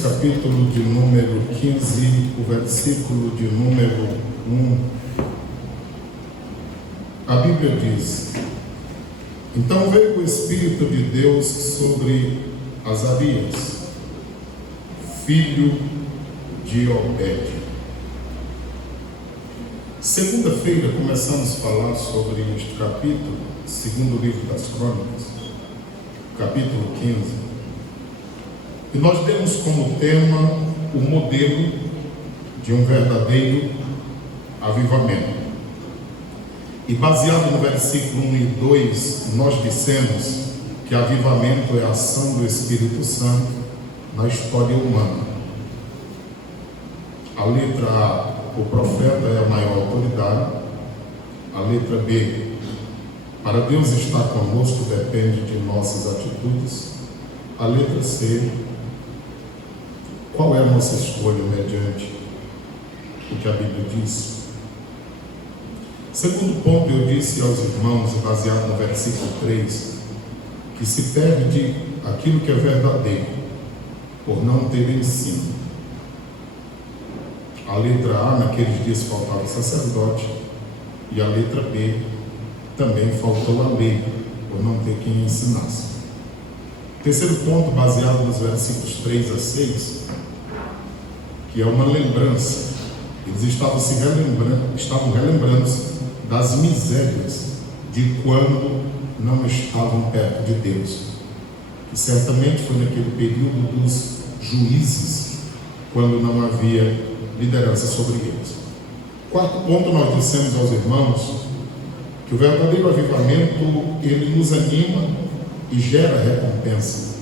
Efésios capítulo de número 15, o versículo de número 1, a Bíblia diz: então veio o Espírito de Deus sobre Azarias, filho de Obed. Segunda-feira começamos a falar sobre este capítulo, segundo livro das Crônicas, capítulo 15. E nós temos como tema o modelo de um verdadeiro avivamento. E baseado no versículo 1 e 2, nós dissemos que avivamento é a ação do Espírito Santo na história humana. A letra A, o profeta é a maior autoridade. A letra B, para Deus estar conosco depende de nossas atitudes. A letra C, qual é a nossa escolha mediante o que a Bíblia diz? Segundo ponto, eu disse aos irmãos, baseado no versículo 3, que se perde aquilo que é verdadeiro por não ter ensino. A letra A, naqueles dias faltava sacerdote, e a letra B, também faltou a lei, por não ter quem ensinasse. Terceiro ponto, baseado nos versículos 3 a 6, que é uma lembrança. Eles estavam relembrando-se das misérias de quando não estavam perto de Deus. E certamente foi naquele período dos juízes, quando não havia liderança sobre eles. Quarto ponto, nós dissemos aos irmãos que o verdadeiro avivamento, ele nos anima e gera recompensa,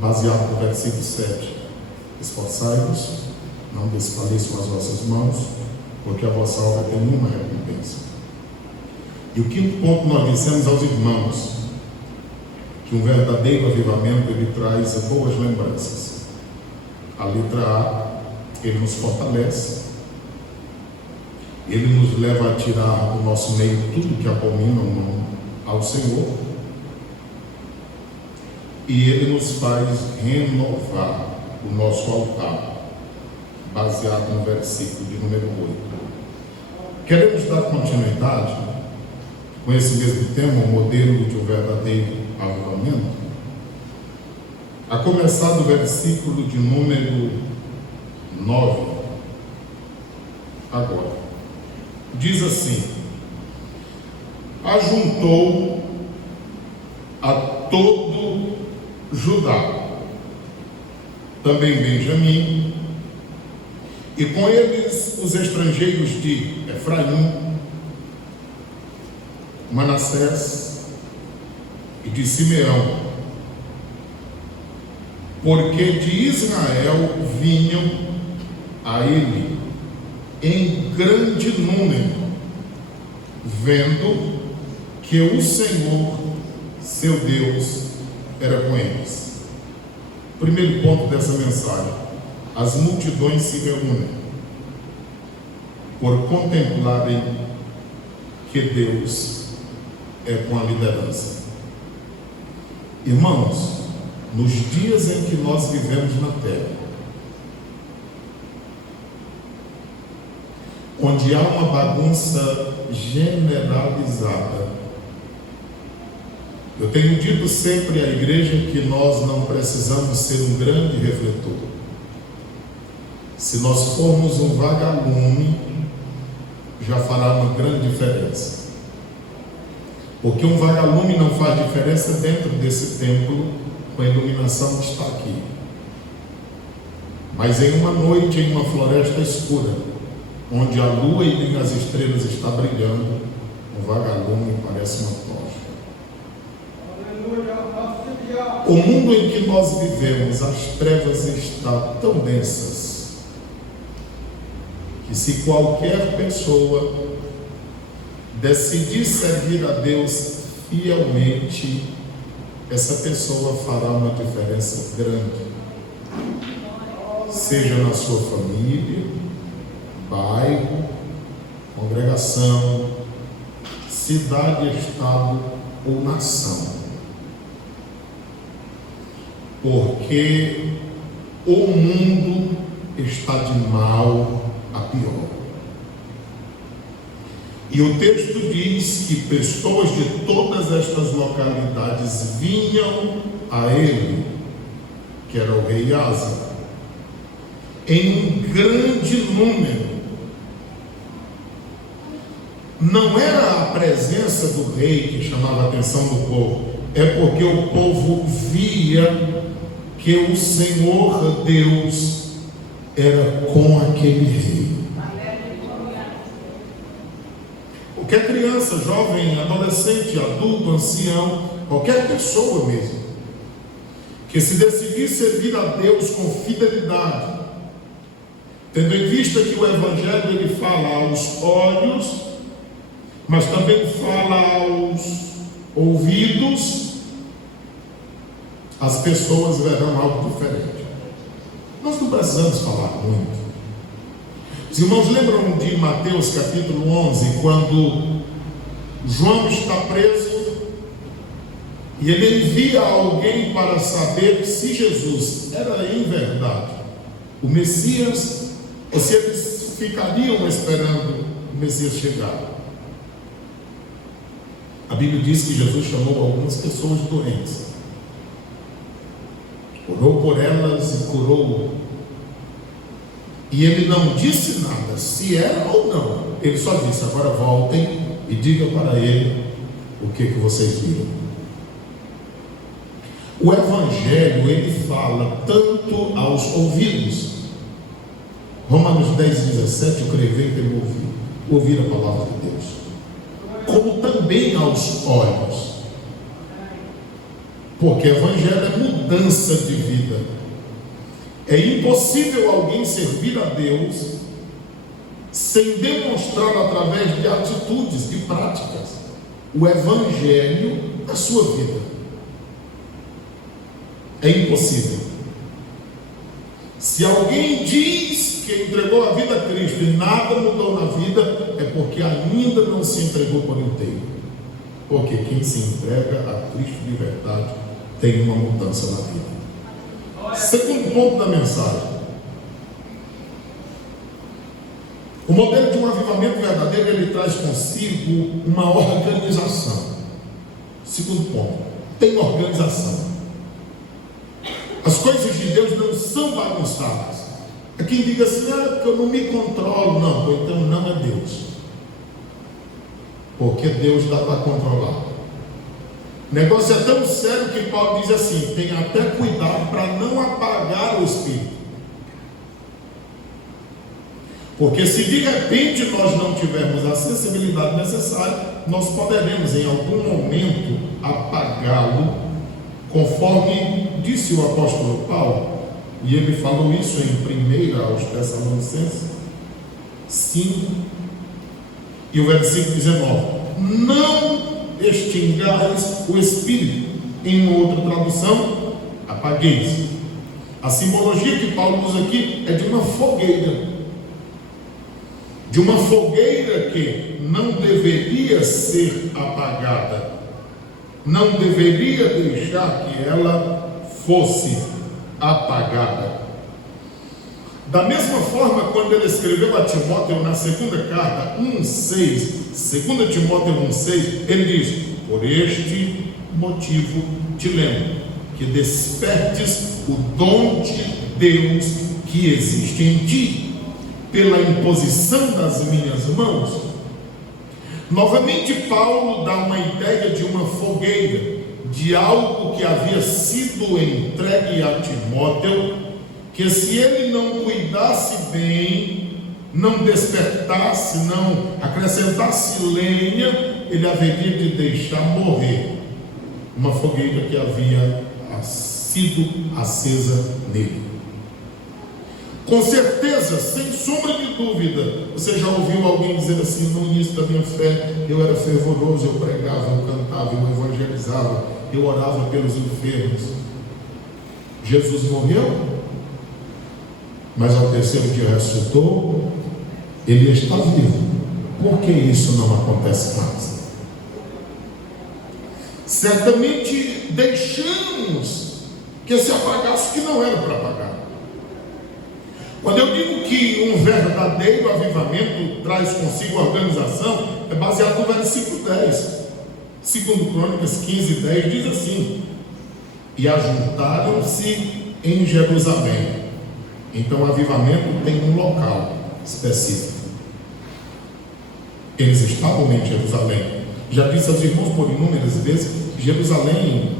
baseado no versículo 7. Esforçai-vos, não desfaleçam as vossas mãos, porque a vossa obra tem uma recompensa. E o quinto ponto, nós dissemos aos irmãos que um verdadeiro avivamento, ele traz boas lembranças. A letra A, ele nos fortalece, ele nos leva a tirar do nosso meio tudo que abomina ao Senhor, e ele nos faz renovar o nosso altar, baseado no versículo de número 8. Queremos dar continuidade com esse mesmo tema, o modelo de um verdadeiro avivamento, a começar do versículo de número 9. Agora, diz assim: ajuntou a todo Judá, também Benjamim, e com eles os estrangeiros de Efraim, Manassés e de Simeão, porque de Israel vinham a ele em grande número, vendo que o Senhor, seu Deus, era com eles. Primeiro ponto dessa mensagem: as multidões se reúnem por contemplarem que Deus é com a liderança. Irmãos, nos dias em que nós vivemos na terra, onde há uma bagunça generalizada, eu tenho dito sempre à igreja que nós não precisamos ser um grande refletor. Se nós formos um vagalume, já fará uma grande diferença. Porque um vagalume não faz diferença dentro desse templo com a iluminação que está aqui. Mas em uma noite, em uma floresta escura, onde a lua e nem as estrelas estão brilhando, um vagalume parece uma tocha. O mundo em que nós vivemos, as trevas estão tão densas, que se qualquer pessoa decidir servir a Deus fielmente, essa pessoa fará uma diferença grande, seja na sua família, bairro, congregação, cidade, estado ou nação. Porque o mundo está de mal a pior. E o texto diz que pessoas de todas estas localidades vinham a ele, que era o rei Asa, em um grande número. Não era a presença do rei que chamava a atenção do povo, é porque o povo via que o Senhor Deus era com aquele rei. Qualquer criança, jovem, adolescente, adulto, ancião, qualquer pessoa mesmo, que se decidir servir a Deus com fidelidade, tendo em vista que o Evangelho ele fala aos olhos, mas também fala aos ouvidos, as pessoas verão algo diferente. Nós não precisamos falar muito. Os irmãos lembram de Mateus capítulo 11, quando João está preso e ele envia alguém para saber se Jesus era em verdade o Messias ou se eles ficariam esperando o Messias chegar. A Bíblia diz que Jesus chamou algumas pessoas doentes, orou por elas e curou. E ele não disse nada, se era ou não. Ele só disse: agora voltem e digam para ele o que vocês viram. O Evangelho, ele fala tanto aos ouvidos. Romanos 10:17, eu creio que ele ouvir a palavra de Deus, como também aos olhos. Porque o Evangelho é mudança de vida. É impossível alguém servir a Deus sem demonstrar através de atitudes, de práticas, o Evangelho na sua vida. É impossível. Se alguém diz que entregou a vida a Cristo e nada mudou na vida, é porque ainda não se entregou por inteiro. Porque quem se entrega a Cristo de verdade tem uma mudança na vida. Segundo ponto da mensagem: o modelo de um avivamento verdadeiro, ele traz consigo uma organização. Segundo ponto, tem organização. As coisas de Deus não são bagunçadas. É quem diga assim: que eu não me controlo. Não, então não é Deus, porque Deus dá para controlar. O negócio é tão sério que Paulo diz assim: tem até cuidado para não apagar o Espírito. Porque se de repente nós não tivermos a sensibilidade necessária, nós poderemos em algum momento apagá-lo, conforme disse o apóstolo Paulo, e ele falou isso em 1 aos Tessalonicenses 5, e o versículo 19: não extingais o Espírito. Em uma outra tradução, apagueis. A simbologia que Paulo usa aqui é de uma fogueira. De uma fogueira que não deveria ser apagada. Não deveria deixar que ela fosse apagada. Da mesma forma, quando ele escreveu a Timóteo na segunda carta 1:6, 2 Timóteo 1:6, ele diz: por este motivo te lembro, que despertes o dom de Deus que existe em ti, pela imposição das minhas mãos. Novamente Paulo dá uma ideia de uma fogueira, de algo que havia sido entregue a Timóteo, que se ele não cuidasse bem, não despertasse, não acrescentasse lenha, ele haveria de deixar morrer uma fogueira que havia sido acesa nele. Com certeza, sem sombra de dúvida, você já ouviu alguém dizer assim: no início da minha fé eu era fervoroso, eu pregava, eu cantava, eu evangelizava, eu orava pelos enfermos. Jesus morreu, mas ao terceiro dia ressuscitou. Ele está vivo. Por que isso não acontece mais? Certamente deixamos que se apagasse o que não era para apagar. Quando eu digo que um verdadeiro avivamento traz consigo organização, é baseado no versículo 10. Segundo Crônicas 15:10 diz assim: e ajuntaram-se em Jerusalém. Então o avivamento tem um local específico. Eles estavam em Jerusalém. Já disse aos irmãos por inúmeras vezes, Jerusalém,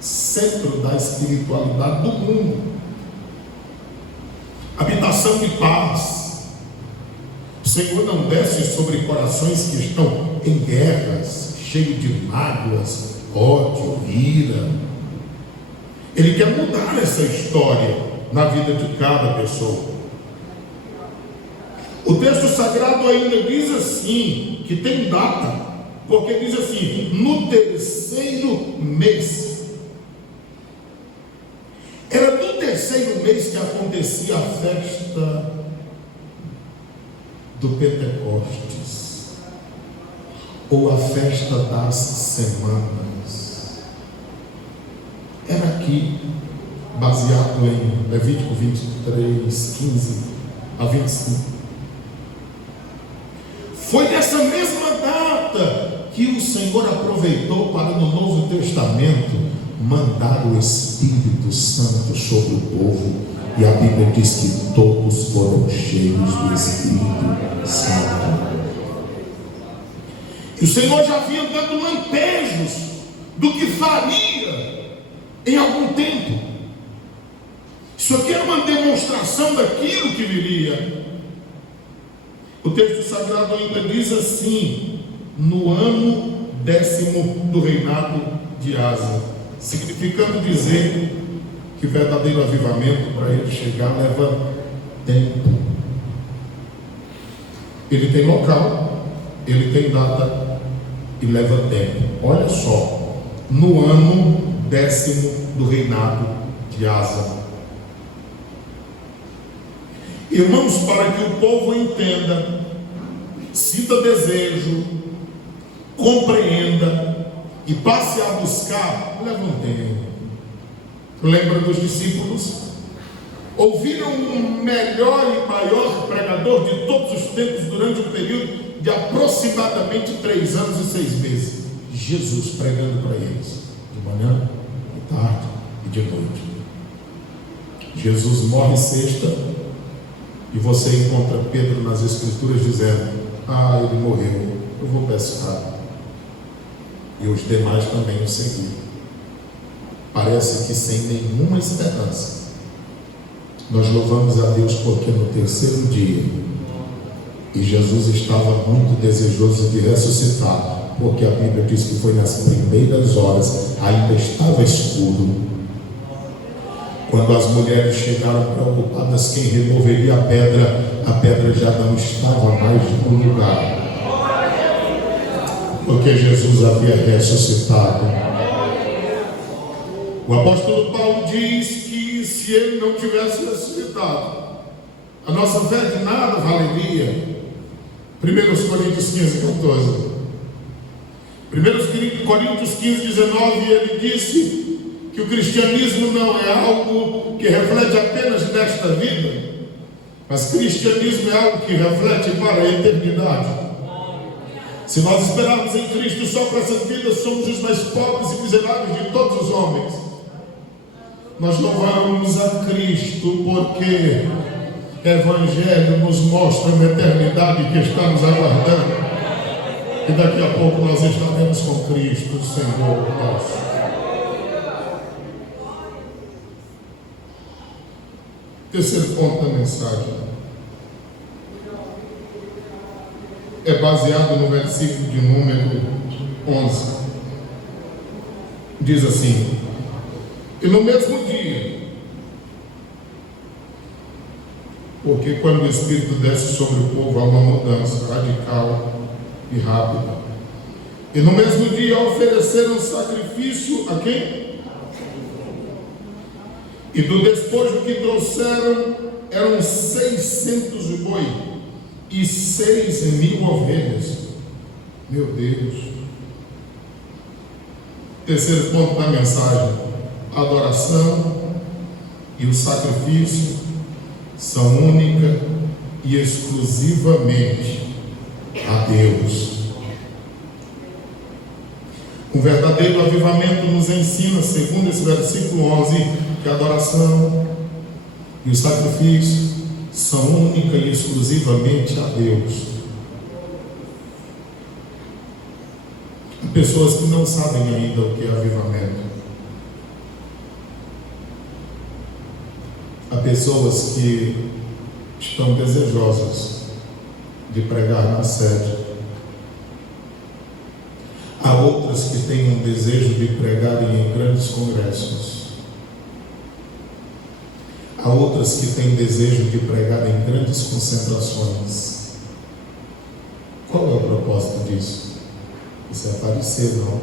centro da espiritualidade do mundo, habitação de paz. O Senhor não desce sobre corações que estão em guerras, cheios de mágoas, ódio, ira. Ele quer mudar essa história na vida de cada pessoa. O texto sagrado ainda diz assim, que tem data, porque diz assim: no terceiro mês. Era no terceiro mês que acontecia a festa do Pentecostes, ou a festa das semanas. Era aqui, baseado em Levítico 23, 15 a 25. Foi nessa mesma data que o Senhor aproveitou para, no Novo Testamento, mandar o Espírito Santo sobre o povo. E a Bíblia diz que todos foram cheios do Espírito Santo. E o Senhor já vinha dando lampejos do que faria em algum tempo. Isso aqui era uma demonstração daquilo que viria. O texto sagrado ainda diz assim: no ano 10º do reinado de Asa, significando dizer que verdadeiro avivamento, para ele chegar, leva tempo. Ele tem local, ele tem data e leva tempo. Olha só, no ano 10º do reinado de Asa. Irmãos, para que o povo entenda, sinta desejo, compreenda e passe a buscar, leva um tempo. Lembra dos discípulos? Ouviram o melhor e maior pregador de todos os tempos durante um período de aproximadamente 3 anos e 6 meses. Jesus pregando para eles, de manhã, de tarde e de noite. Jesus morre sexta, e você encontra Pedro nas Escrituras dizendo: ah, ele morreu, eu vou pescar. E os demais também o seguiram. Parece que sem nenhuma esperança. Nós louvamos a Deus porque no terceiro dia, e Jesus estava muito desejoso de ressuscitar, porque a Bíblia diz que foi nas primeiras horas, ainda estava escuro. Quando as mulheres chegaram preocupadas quem removeria a pedra já não estava mais no lugar, porque Jesus havia ressuscitado. O apóstolo Paulo diz que se ele não tivesse ressuscitado, a nossa fé de nada valeria. 1 Coríntios 15, 14. 1 Coríntios 15, 19, ele disse que o cristianismo não é algo que reflete apenas nesta vida, mas cristianismo é algo que reflete para a eternidade. Se nós esperarmos em Cristo só para essas vidas, somos os mais pobres e miseráveis de todos os homens. Nós louvamos a Cristo porque o Evangelho nos mostra uma eternidade que está nos aguardando, e daqui a pouco nós estaremos com Cristo, Senhor nosso. Terceiro ponto da mensagem é baseado no versículo de número 11. Diz assim: e no mesmo dia, porque quando o Espírito desce sobre o povo há uma mudança radical e rápida, e no mesmo dia ofereceram sacrifício a quem? E do despojo que trouxeram eram 600 boi e 6.000 ovelhas. Meu Deus. Terceiro ponto da mensagem: a adoração e o sacrifício são única e exclusivamente a Deus. O verdadeiro avivamento nos ensina, segundo esse versículo 11, que a adoração e o sacrifício são única e exclusivamente a Deus. Há pessoas que não sabem ainda o que é avivamento. Há pessoas que estão desejosas de pregar na sede. Há outras que têm um desejo de pregar em grandes congressos. Há outras que têm desejo de pregar em grandes concentrações. Qual é o propósito disso? Isso é aparecer, não.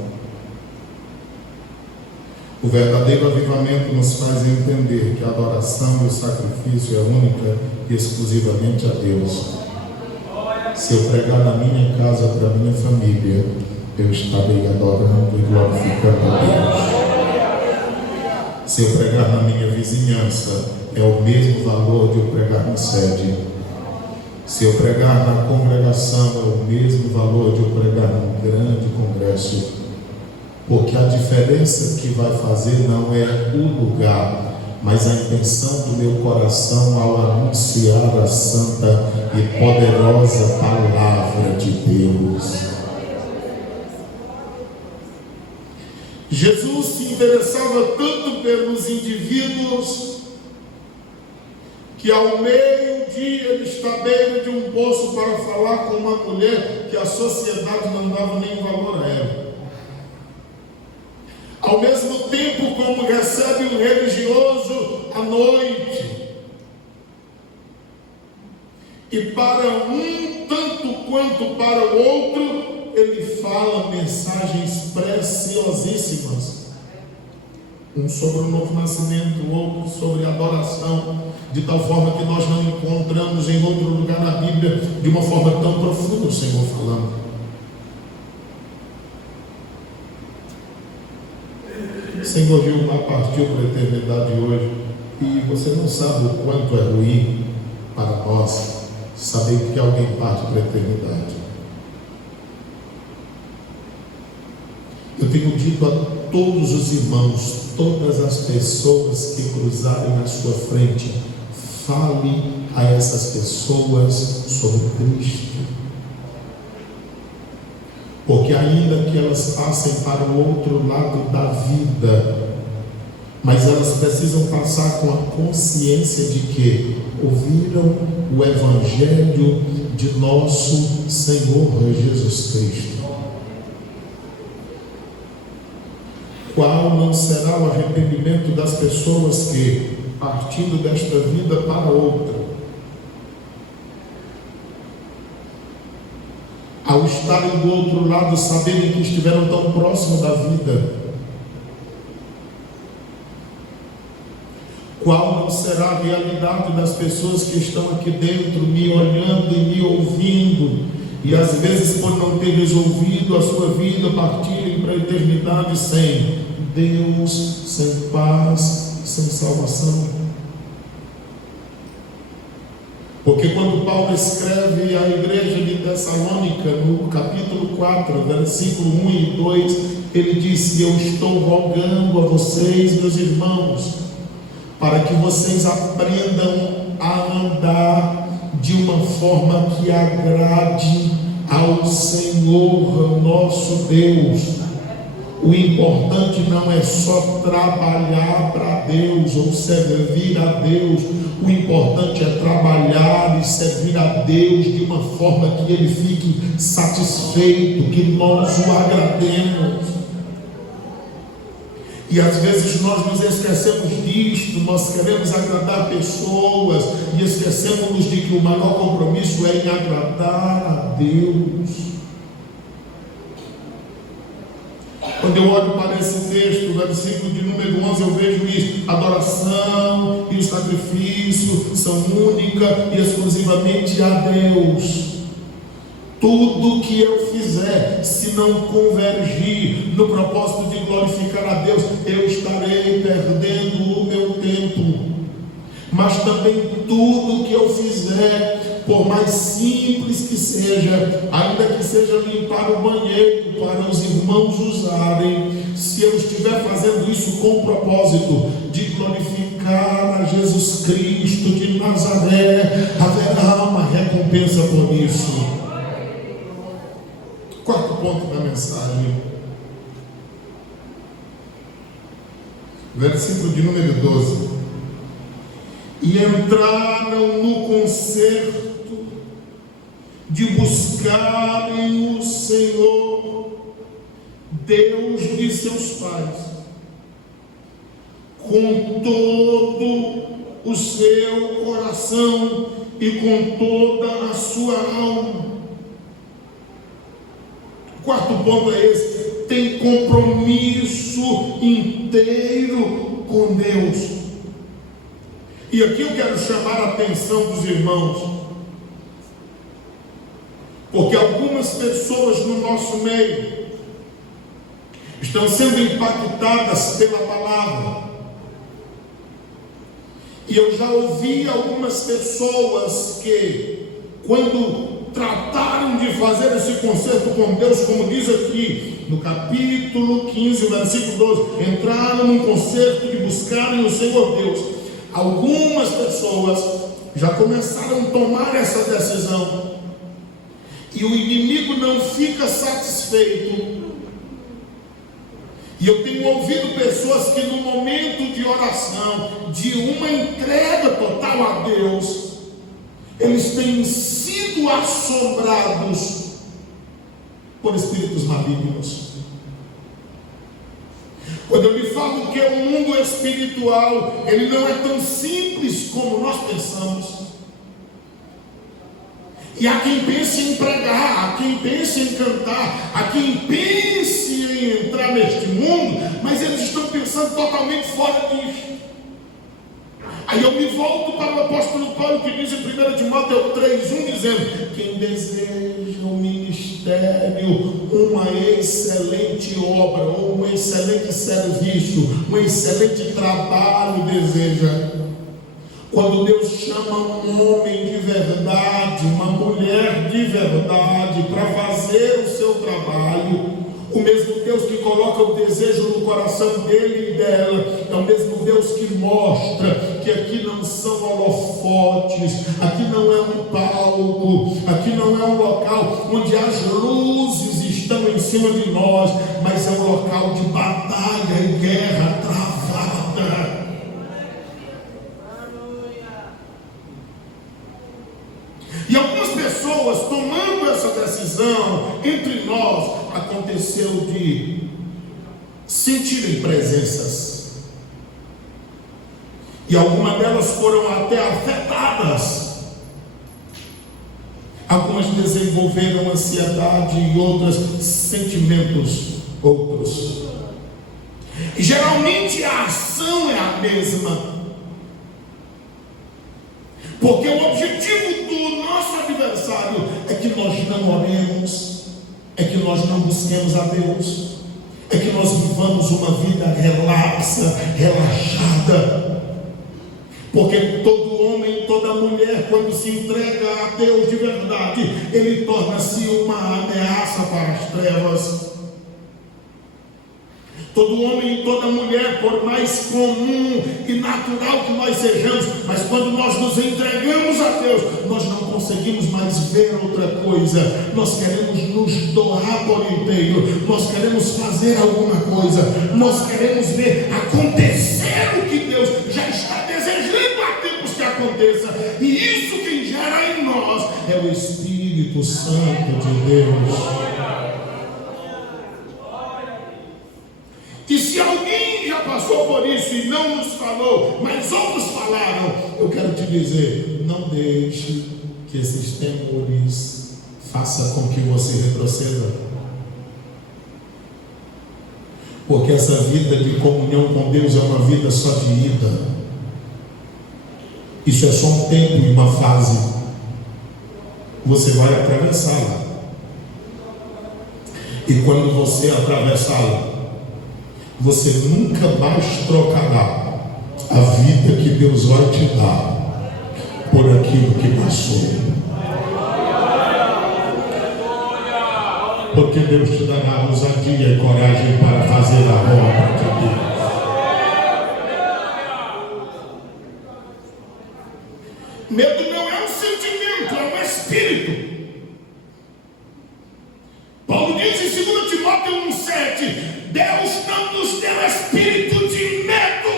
O verdadeiro avivamento nos faz entender que a adoração e o sacrifício é única e exclusivamente a Deus. Se eu pregar na minha casa para a minha família, eu estarei adorando e glorificando a Deus. Se eu pregar na minha vizinhança, é o mesmo valor de eu pregar na sede. Se eu pregar na congregação, é o mesmo valor de eu pregar num grande congresso. Porque a diferença que vai fazer não é o lugar, mas a intenção do meu coração ao anunciar a santa e poderosa palavra de Deus. Jesus se interessava tanto pelos indivíduos que ao meio-dia ele está à beira de um poço para falar com uma mulher que a sociedade não dava nem valor a ela. Ao mesmo tempo como recebe um religioso à noite. E para um, tanto quanto para o outro, ele fala mensagens preciosíssimas. Um sobre o novo nascimento, o outro sobre a adoração, de tal forma que nós não encontramos em outro lugar na Bíblia de uma forma tão profunda o Senhor falando. O Senhor Gilmar partiu para a eternidade hoje, e você não sabe o quanto é ruim para nós saber que alguém parte para a eternidade. Eu tenho dito a todos os irmãos, todas as pessoas que cruzarem na sua frente, fale a essas pessoas sobre Cristo. Porque ainda que elas passem para o outro lado da vida, mas elas precisam passar com a consciência de que ouviram o Evangelho de nosso Senhor Jesus Cristo. Qual não será o arrependimento das pessoas que, partindo desta vida para outra, ao estarem do outro lado, saberem que estiveram tão próximo da vida? Qual não será a realidade das pessoas que estão aqui dentro, me olhando e me ouvindo, e às vezes por não ter resolvido a sua vida, partirem para a eternidade sem Deus, sem paz, sem salvação? Porque quando Paulo escreve à igreja de Tessalônica, no capítulo 4, versículo 1 e 2, ele diz: eu estou rogando a vocês, meus irmãos, para que vocês aprendam a andar de uma forma que agrade ao Senhor nosso Deus. O importante não é só trabalhar para Deus ou servir a Deus. O importante é trabalhar e servir a Deus de uma forma que Ele fique satisfeito, que nós o agrademos. E às vezes nós nos esquecemos disto, nós queremos agradar pessoas e esquecemos de que o maior compromisso é em agradar a Deus. Quando eu olho para esse texto, versículo de número 11, eu vejo isso: adoração e o sacrifício são única e exclusivamente a Deus. Tudo que eu fizer, se não convergir no propósito de glorificar a Deus, eu estarei perdendo o meu tempo. mas também tudo que eu fizer, por mais simples que seja, ainda que seja limpar o banheiro para os irmãos usarem, se eu estiver fazendo isso com o propósito de glorificar a Jesus Cristo de Nazaré, haverá uma recompensa por isso. Quarto ponto da mensagem, versículo de número 12. E entraram no concerto de buscarem o Senhor, Deus de seus pais, com todo o seu coração e com toda a sua alma. O quarto ponto é esse: tem compromisso inteiro com Deus. E aqui eu quero chamar a atenção dos irmãos, porque algumas pessoas no nosso meio estão sendo impactadas pela palavra. E eu já ouvi algumas pessoas que, quando trataram de fazer esse concerto com Deus, como diz aqui no capítulo 15, versículo 12, entraram num concerto de buscarem o Senhor Deus. Algumas pessoas já começaram a tomar essa decisão, e o inimigo não fica satisfeito. E eu tenho ouvido pessoas que no momento de oração, de uma entrega total a Deus, eles têm sido assombrados por espíritos malignos. Quando eu lhe falo que o mundo espiritual, ele não é tão simples como nós pensamos. E há quem pense em pregar, há quem pense em cantar, há quem pense em entrar neste mundo, mas eles estão pensando totalmente fora disso. Aí eu me volto para o apóstolo Paulo, que diz em 1 Timóteo 3:1, dizendo: quem deseja um ministério, uma excelente obra, ou um excelente serviço, um excelente trabalho deseja. Quando Deus chama um homem de verdade, uma mulher de verdade, para fazer o seu trabalho, o mesmo Deus que coloca o desejo no coração dele e dela, é o mesmo Deus que mostra que aqui não são holofotes, aqui não é um palco, aqui não é um local onde as luzes estão em cima de nós, mas é um local de batalha e guerra travada. E algumas pessoas, tomando essa decisão, entre nós, aconteceu de sentirem presenças. E algumas delas foram até afetadas. Algumas desenvolveram ansiedade e outras sentimentos outros. E geralmente a ação é a mesma. Porque o objetivo do nosso adversário é que nós não oremos, é que nós não busquemos a Deus, é que nós vivamos uma vida relaxa, relaxada. Porque todo homem, toda mulher, quando se entrega a Deus de verdade, ele torna-se uma ameaça para as trevas. Todo homem e toda mulher, por mais comum e natural que nós sejamos, mas quando nós nos entregamos a Deus, nós não conseguimos mais ver outra coisa. Nós queremos nos doar por inteiro, nós queremos fazer alguma coisa, nós queremos ver acontecer o que Deus já está desejando há tempos que aconteça. E isso quem gera em nós é o Espírito Santo de Deus. E se alguém já passou por isso e não nos falou, mas outros falaram, eu quero te dizer, não deixe que esses temores façam com que você retroceda. Porque essa vida de comunhão com Deus é uma vida só de ida. Isso é só um tempo e uma fase. Você vai atravessá-la. E quando você atravessá-la, você nunca mais trocará a vida que Deus vai te dar por aquilo que passou. Porque Deus te dará ousadia e coragem para fazer a obra de Deus. Medo não é um sentimento, é um espírito. Paulo diz em 2 Timóteo 1,7: Deus não nos deu espírito de medo,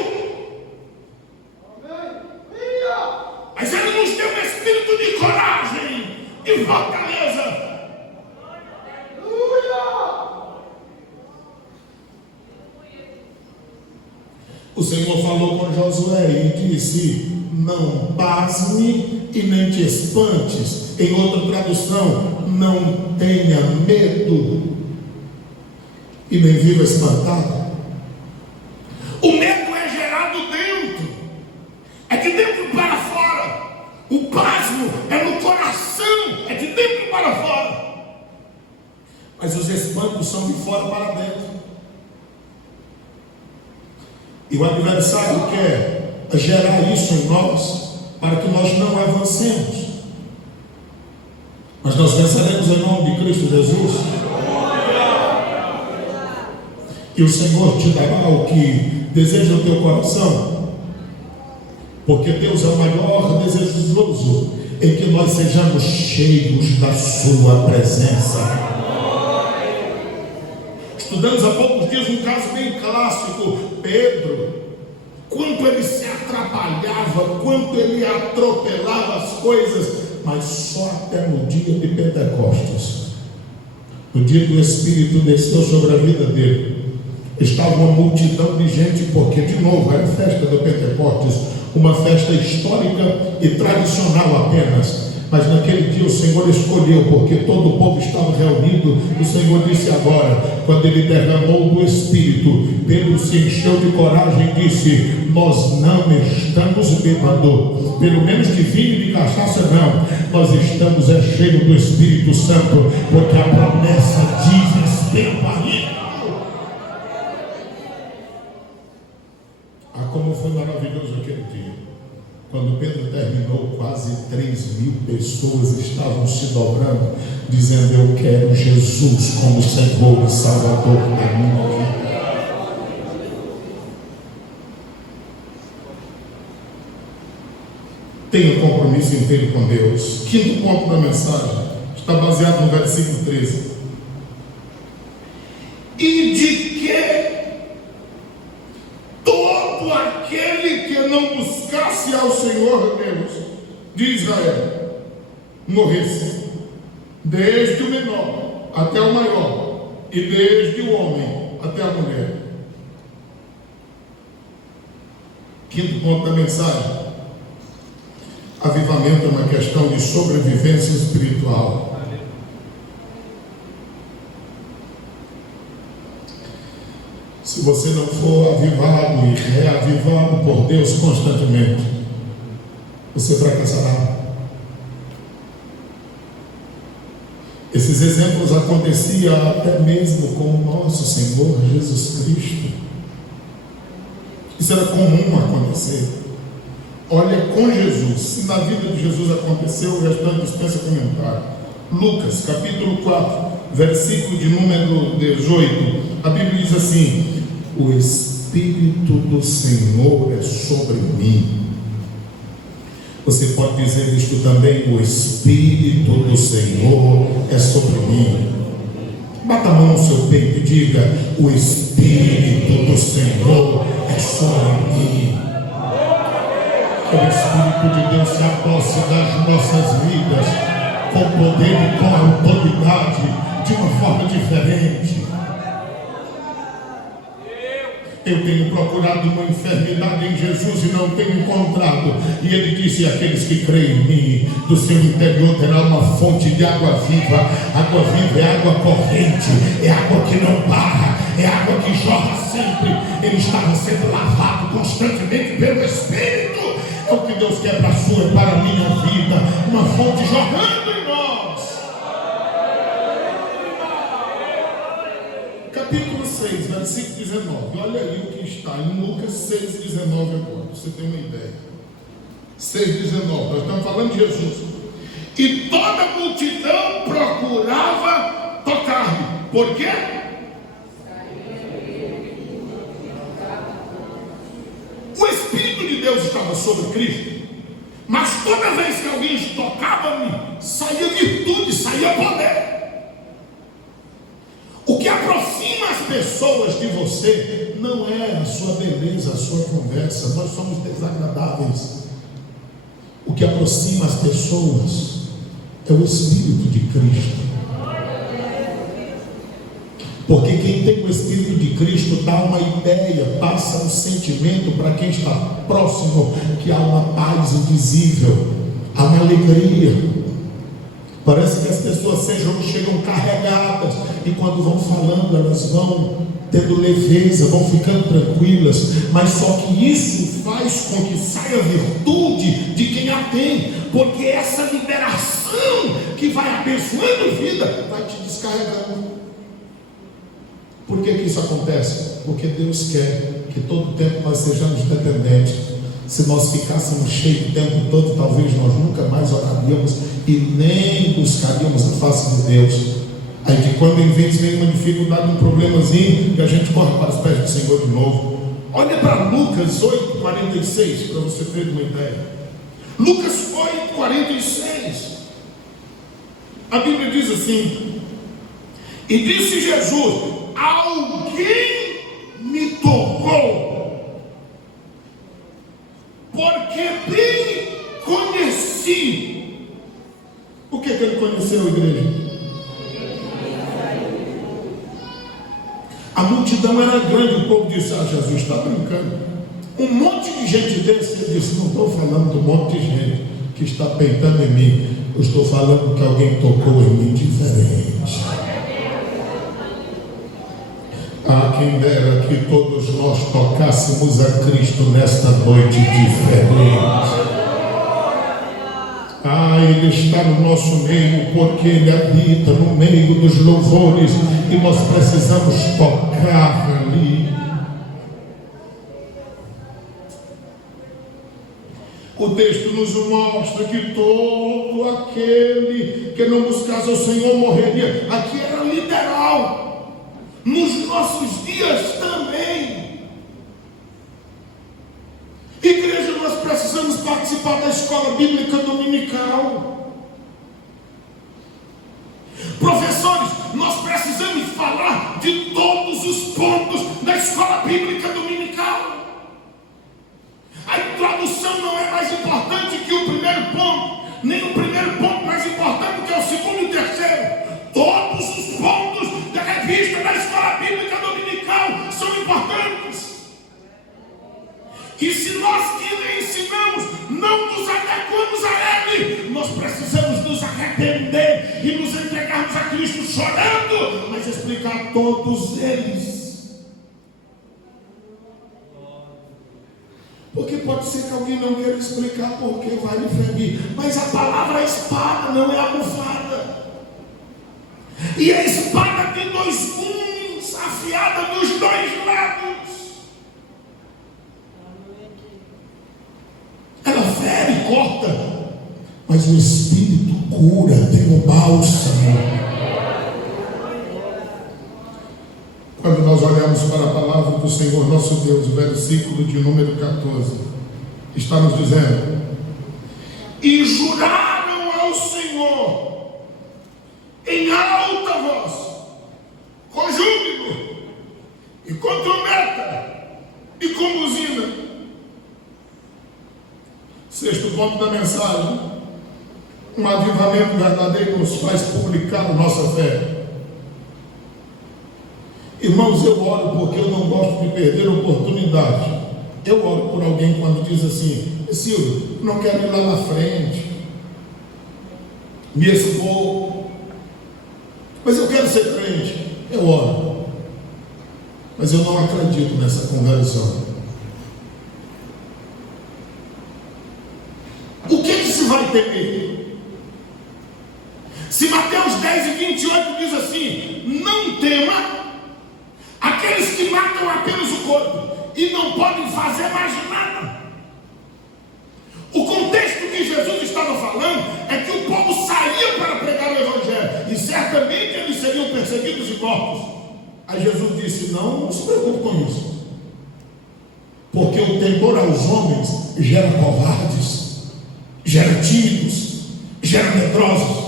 mas Ele nos deu um espírito de coragem e fortaleza. O Senhor falou com Josué e disse: não pasme e nem te espantes. Em outra tradução, não tenha medo e nem viva espantado. O medo é gerado dentro, é de dentro para fora. O pasmo é no coração, é de dentro para fora. Mas os espantos são de fora para dentro. E o adversário quer gerar isso em nós, para que nós não avancemos. Mas nós venceremos em nome de Cristo Jesus. E o Senhor te dará o que deseja o teu coração, porque Deus é o maior desejoso em que nós sejamos cheios da sua presença. Estudamos há poucos dias um caso bem clássico, Pedro. Quanto ele se atrapalhava, quanto ele atropelava as coisas, mas só até no dia de Pentecostes, no dia que o Espírito desceu sobre a vida dele, estava uma multidão de gente, porque de novo era a festa do Pentecostes, uma festa histórica e tradicional apenas. Mas naquele dia o Senhor escolheu, porque todo o povo estava reunido. O Senhor disse agora, quando ele derramou do Espírito, Pedro se encheu de coragem e disse: nós não estamos bêbados, pelo menos de vinho e de cachaça não, nós estamos cheios do Espírito Santo, porque a promessa diz respeito a isso. Ah, como foi maravilhoso aquele dia. Quando Pedro terminou, quase 3.000 pessoas estavam se dobrando, dizendo: eu quero Jesus como Senhor e Salvador da minha vida. Tenha compromisso inteiro com Deus. Quinto ponto da mensagem está baseado no versículo 13. E de que todo aquele que não buscasse ao Senhor Deus de Israel morresse, desde o menor até o maior, e desde o homem até a mulher. Quinto ponto da mensagem: avivamento é uma questão de sobrevivência espiritual. Se você não for avivado e reavivado por Deus constantemente, você fracassará. Esses exemplos aconteciam até mesmo com o nosso Senhor Jesus Cristo. Isso era comum acontecer. Olha, com Jesus, se na vida de Jesus aconteceu, o restante dispensa comentário. Lucas, capítulo 4, versículo de número 18, a Bíblia diz assim: o Espírito do Senhor é sobre mim. Você pode dizer isto também: o Espírito do Senhor é sobre mim. Bata a mão no seu peito e diga: o Espírito do Senhor é sobre mim. Que o Espírito de Deus se aposse das nossas vidas com poder e com autoridade, de uma forma diferente. Eu tenho procurado uma enfermidade em Jesus e não tenho encontrado. E ele disse: aqueles que creem em mim, do seu interior terá uma fonte de água viva. Água viva é água corrente, é água que não para, é água que jorra sempre. Ele estava sendo lavado constantemente pelo Espírito. É o que Deus quer para a sua e para a minha vida, uma fonte jorrando em nós. Capítulo 6, versículo 19. Olha aí o que está em Lucas 6, 19 agora. você ter uma ideia. 6,19, nós estamos falando de Jesus. E toda a multidão procurava tocar-lhe. Por quê? O Espírito de Deus estava sobre Cristo. Mas toda vez que alguém tocava-me, saía virtude, saía poder. O que aproxima as pessoas de você não é a sua beleza, a sua conversa. Nós somos desagradáveis. O que aproxima as pessoas é o Espírito de Cristo. Porque quem tem o Espírito de Cristo dá uma ideia, passa um sentimento para quem está próximo, que há uma paz indizível, há uma alegria. Parece que as pessoas chegam carregadas, e quando vão falando, elas vão tendo leveza, vão ficando tranquilas, mas só que isso faz com que saia virtude de quem a tem, porque essa liberação que vai abençoando a vida, vai te descarregando. Por que isso acontece? Porque Deus quer que todo tempo nós sejamos dependentes. Se nós ficássemos cheios o tempo todo, talvez nós nunca mais oraríamos e nem buscaríamos a face de Deus. Aí de quando em vez vem uma dificuldade, um problemazinho, e a gente corre para os pés do Senhor de novo. Olha para Lucas 8,46, para você ter uma ideia. Lucas 8,46. A Bíblia diz assim: e disse Jesus: alguém me tocou, porque bem conheci. O que ele conheceu, igreja? A multidão era grande, o povo disse: Jesus está brincando. Um monte de gente desse, ele disse: não estou falando do monte de gente que está peitando em mim, eu estou falando que alguém tocou em mim diferente. Quem dera que todos nós tocássemos a Cristo nesta noite diferente. Ele está no nosso meio, porque Ele habita no meio dos louvores, e nós precisamos tocar ali. O texto nos mostra que todo aquele que não buscasse o Senhor morreria. Aqui era literal. Nos nossos dias também. Igreja, nós precisamos participar da escola bíblica dominical. Professores, nós precisamos falar de todos os pontos da escola bíblica dominical. A introdução não é mais importante que o primeiro ponto, nem o primeiro ponto mais importante que é o segundo e o terceiro. Todos os pontos da revista da escola bíblica dominical são importantes. E se nós que lhe ensinamos não nos adequamos a Ele, nós precisamos nos arrepender e nos entregarmos a Cristo chorando, mas explicar todos eles. Porque pode ser que alguém não queira explicar porque vai lhe ferir, mas a palavra é espada, não é almofada. E a espada tem dois gumes, afiada dos dois lados. Ela fere e corta, mas o Espírito cura, tem o bálsamo. Quando nós olhamos para a palavra do Senhor nosso Deus, o versículo de número 14, está nos dizendo: e juraram ao Senhor em alta voz, com júbilo, e com trombeta, e com buzina. Sexto ponto da mensagem: um avivamento verdadeiro nos faz publicar a nossa fé. Irmãos, eu oro porque eu não gosto de perder oportunidade. Eu oro por alguém quando diz assim: Silvio, não quero ir lá na frente, me expor, mas eu quero ser crente. Eu oro, mas eu não acredito nessa conversão. O que se vai temer? Se Mateus 10:28 diz assim: não tema aqueles que matam apenas o corpo e não podem fazer mais nada. estava falando é que o povo saía para pregar o Evangelho, e certamente eles seriam perseguidos e mortos. Aí Jesus disse: não se preocupe com isso, porque o temor aos homens gera covardes, gera tímidos, gera medrosos.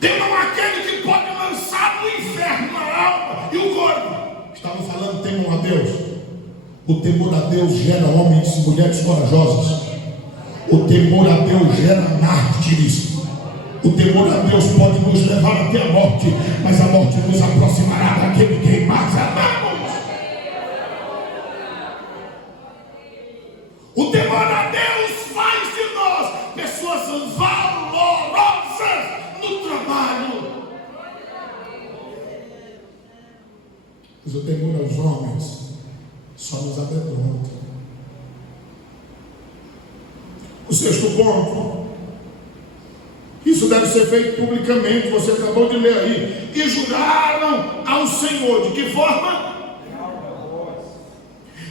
Temam aquele que pode lançar no inferno a alma e o corpo. Estava falando, temam a Deus. O temor a Deus gera homens e mulheres corajosos. O temor a Deus gera mártires. O temor a Deus pode nos levar até a morte, mas a morte nos aproximará daquele que mais amamos. O temor a Deus faz de nós pessoas valorosas no trabalho. Mas o temor aos homens só nos amedronta. O sexto ponto: isso deve ser feito publicamente, você acabou de ler aí. E juraram ao Senhor. De que forma?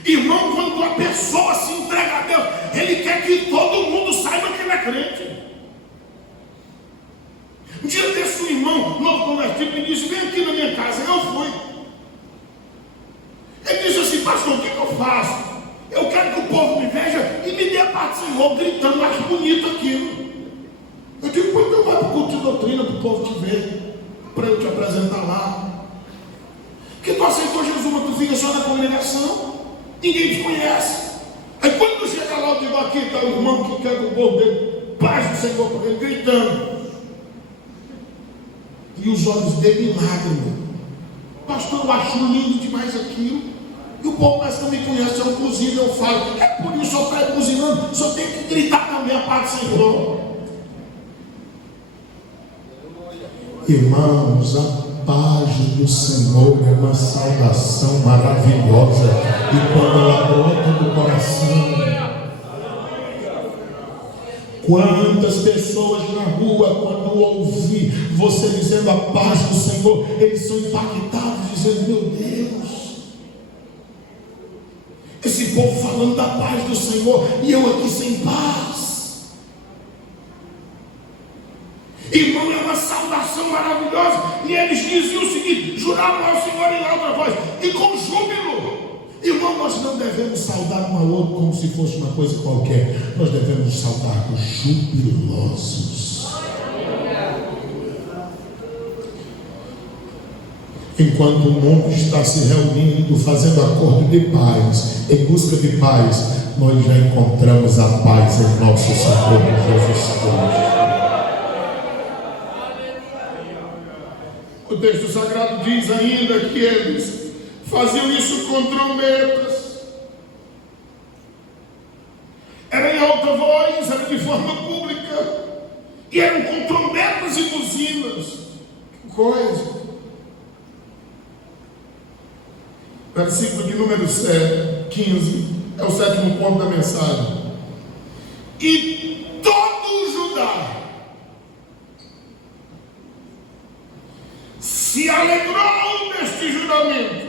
Irmão, quando a pessoa se entrega a Deus, ele quer que todo mundo saiba que ele é crente. Um dia desse, um irmão novo convertido me disse: vem aqui na minha casa. Eu fui. Ele disse assim: pastor, o que eu faço? Eu quero que o povo me veja e me dê a paz do Senhor, gritando. Acho bonito aquilo. Eu digo: quando eu vou para o culto de doutrina, para o povo te ver, para eu te apresentar lá. Porque tu aceitou Jesus, mas tu fica só na congregação, ninguém te conhece. Aí quando tu chega lá, eu digo: aqui está o irmão que quer que o povo dê paz do Senhor para ele, gritando. E os olhos dele lágrimas. Pastor, eu acho lindo demais aquilo. E o povo parece que não me conhece, eu buzino, eu falo. É por isso eu estou buzinando, só tenho que gritar também a paz do Senhor. Irmãos, a paz do Senhor é uma saudação maravilhosa, e quando ela brota do coração, quantas pessoas na rua, quando ouvir você dizendo a paz do Senhor, eles são impactados, dizendo: meu Deus, esse povo falando da paz do Senhor e eu aqui sem paz. Irmão, é uma saudação maravilhosa. E eles diziam o seguinte: juravam ao Senhor em alta voz e com júbilo. Irmão, nós não devemos saudar um ao outro como se fosse uma coisa qualquer. Nós devemos saudar jubilosos. Enquanto o mundo está se reunindo, fazendo acordo de paz, em busca de paz, nós já encontramos a paz em nosso Senhor Jesus Cristo. O texto sagrado diz ainda que eles faziam isso com trombetas. Era em alta voz, era de forma pública, e eram com trombetas e buzinas. Que coisa! Versículo de número 15, é o sétimo ponto da mensagem. E todo o Judá se alegrou deste juramento.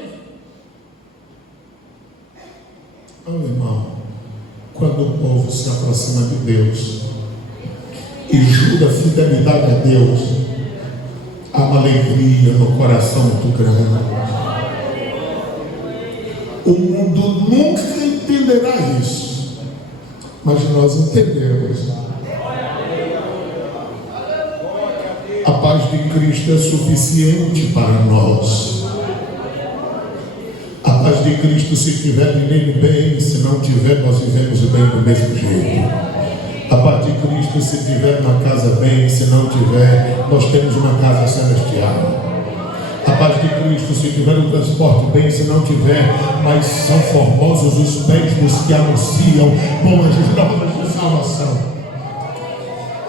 Oh, irmão, quando o povo se aproxima de Deus e jura fidelidade a Deus, há uma alegria no coração muito grande. O mundo nunca entenderá isso, mas nós entendemos. A paz de Cristo é suficiente para nós. A paz de Cristo, se tiver, vivendo bem; se não tiver, nós vivemos bem do mesmo jeito. A paz de Cristo, se tiver uma casa bem; se não tiver, nós temos uma casa celestial. A paz de Cristo, se tiver um transporte bem; se não tiver, mas são formosos os pés dos que anunciam boas novas de salvação.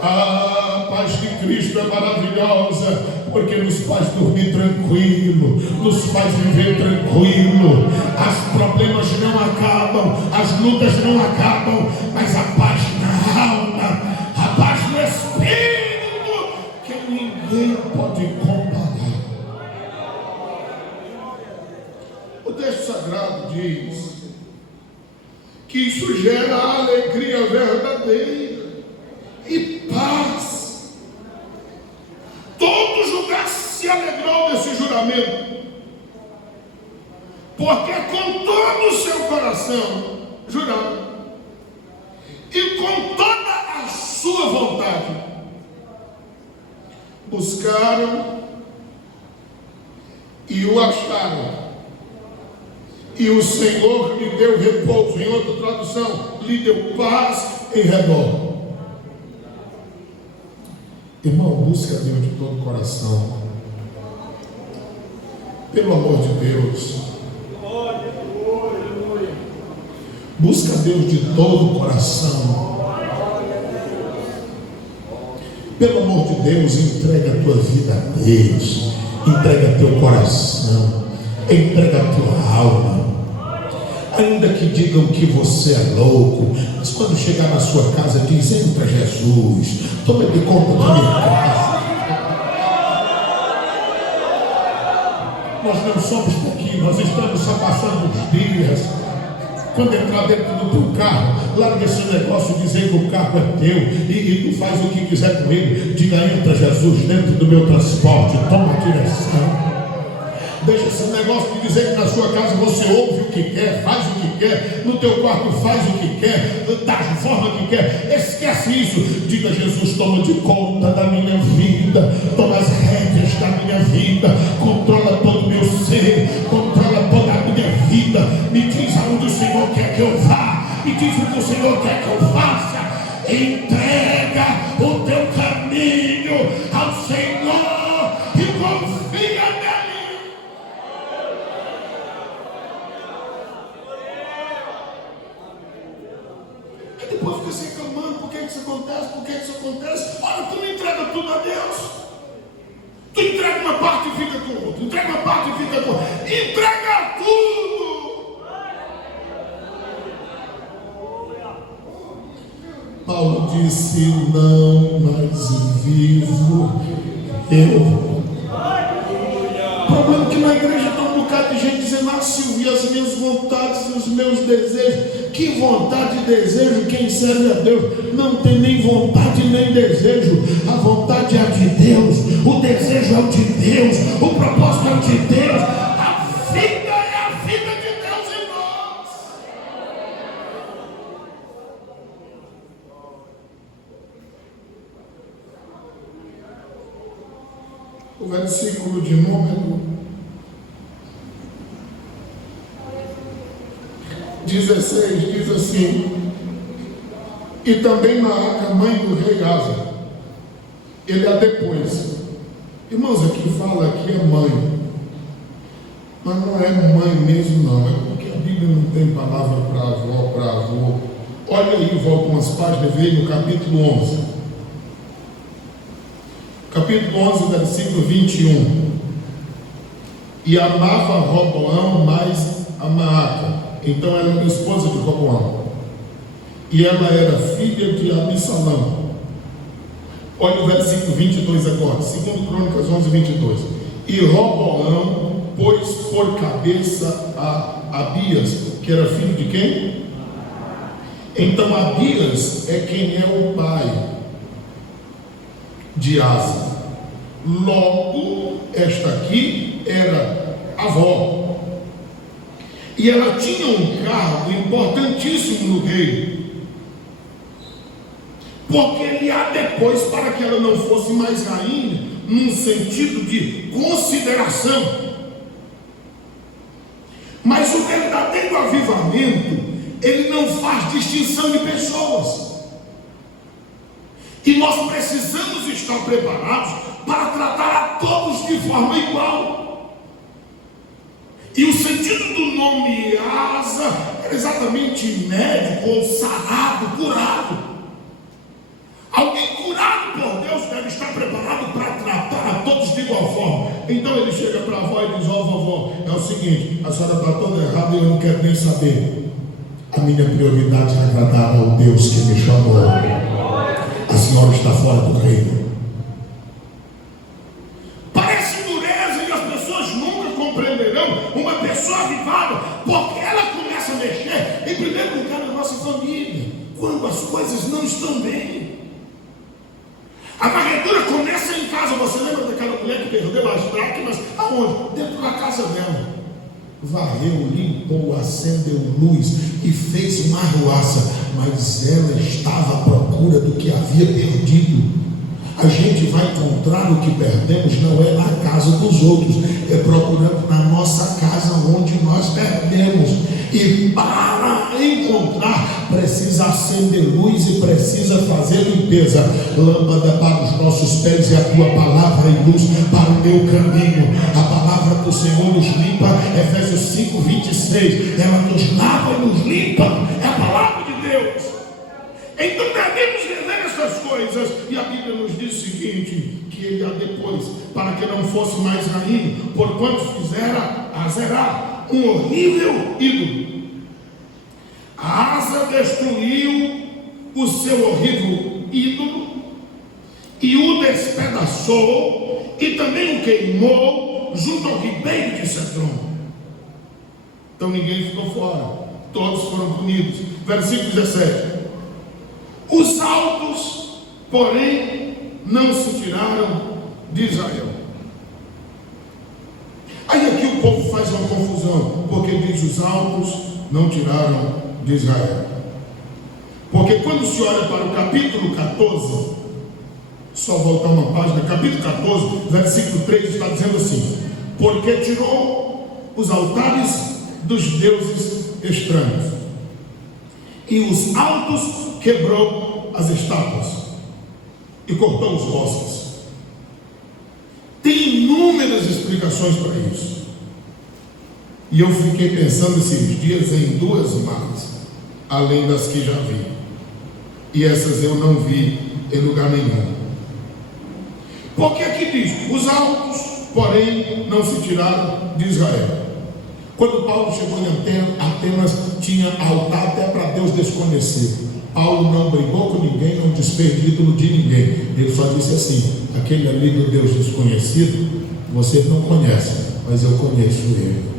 A paz de Cristo é maravilhosa, porque nos faz dormir tranquilo, nos faz viver tranquilo. Os problemas não acabam, as lutas não acabam, mas a paz na alma, a paz no espírito, que ninguém pode comparar. O texto sagrado diz que Isso gera alegria verdadeira e paz. Todo Judá se alegrou desse juramento, porque com todo o seu coração juraram, e com toda a sua vontade buscaram e o acharam. E o Senhor lhe deu repouso. Em outra tradução, lhe deu paz em redor. Irmão, busque a Deus de todo o coração. Pelo amor de Deus. Busca a Deus de todo o coração. Pelo amor de Deus, entrega a tua vida a Deus. Entrega teu coração. Entrega a tua alma. Ainda que digam que você é louco, mas quando chegar na sua casa, diz: entra Jesus, toma de conta da minha casa. Nós não somos daqui, nós estamos só passando os dias. Quando entrar dentro do teu carro, larga esse negócio de dizer que o carro é teu e tu faz o que quiser com ele. Diga: entra Jesus dentro do meu transporte, toma a direção. Deixa esse negócio de dizer que na sua casa você ouve o que quer, faz o que quer, no teu quarto faz o que quer, da forma que quer. Esquece isso. Diga: Jesus, toma de conta da minha vida, toma as rédeas da minha vida, controla todo o meu ser, controla toda a minha vida. Me diz aonde o Senhor quer que eu vá, me diz o que o Senhor quer que eu faça. Entrega o teu caminho ao Senhor e confia nele. Depois fica se reclamando: por que isso acontece, por que isso acontece? Olha, tu não entrega tudo a Deus. Tu entrega uma parte e fica com outra, entrega uma parte e fica com outra. Entrega tudo. Paulo disse: não mais vivo eu. O problema é que na igreja tem um bocado de gente dizendo: ah, Silvia, as minhas vontades e os meus desejos. Que vontade e desejo? Quem serve a Deus não tem nem vontade nem desejo. A vontade é a de Deus, o desejo é o de Deus, o propósito é o de Deus. A vida é a vida de Deus em nós. O versículo de número 16 diz assim: e também Maaca, mãe do rei Asa, ele a depois. Irmãos, aqui fala que é mãe, mas não é mãe mesmo, não. É porque a Bíblia não tem palavra para avó, para avô. Olha aí, volta umas páginas, veio no capítulo 11. Capítulo 11, versículo 21. E amava Roboão mais a Maaca. Então ela era esposa de Roboão. E ela era filha de Abissalão. Olha o versículo 22 agora. 2 Crônicas 11, 22. E Roboão pôs por cabeça a Abias, que era filho de quem? Então Abias é quem é o pai de Asa. Logo, esta aqui era avó. E ela tinha um cargo importantíssimo no rei, porque ele a depois, para que ela não fosse mais rainha, num sentido de consideração. Mas o verdadeiro avivamento, ele não faz distinção de pessoas. E nós precisamos estar preparados para tratar a todos de forma igual. E o sentido do nome Asa era exatamente médico ou sarado, curado. Alguém curado por Deus deve estar preparado para tratar a todos de igual forma. Então ele chega para a avó e diz: ó, vovó, é o seguinte, a senhora está toda errada e eu não quero nem saber. A minha prioridade é agradar ao Deus que me chamou. A senhora está fora do reino. Uma pessoa avivada, porque ela começa a mexer, em primeiro lugar, na nossa família. onde? Dentro da casa dela. Varreu, limpou, acendeu luz e fez uma arruaça, mas ela estava à procura do que havia perdido. A gente vai encontrar o que perdemos não é na casa dos outros, é procurando na nossa casa onde nós perdemos. E para encontrar, precisa acender luz e precisa fazer limpeza. Lâmpada para os nossos pés e a tua palavra e luz para o meu caminho. A palavra do Senhor nos limpa, Efésios 5:26. Ela nos lava e nos limpa. É a palavra de Deus. Então devemos rever essas coisas. E a Bíblia nos diz o seguinte: que ele depois, para que não fosse mais rainha, porquanto fizera Azerá um horrível ídolo. A Asa destruiu o seu horrível ídolo e o despedaçou e também o queimou junto ao ribeiro de Cedron. Então ninguém ficou fora, todos foram punidos. Versículo 17: os altos, porém, não se tiraram de Israel. Aí aqui o povo faz uma confusão, porque diz os altos não tiraram de Israel. Porque quando se olha para o capítulo 14, só voltar uma página, capítulo 14, versículo 3, está dizendo assim: porque tirou os altares dos deuses estranhos, e os altos quebrou as estátuas, e cortou os ossos. Tem inúmeras explicações para isso. E eu fiquei pensando esses dias em duas mais, além das que já vi. E essas eu não vi em lugar nenhum. Porque aqui diz: os altos, porém, não se tiraram de Israel. Quando Paulo chegou em Atenas, tinha altar até para Deus desconhecido. Paulo não brigou com ninguém, não desfez ídolo de ninguém. Ele só disse assim: aquele ali do Deus desconhecido, você não conhece, mas eu conheço ele.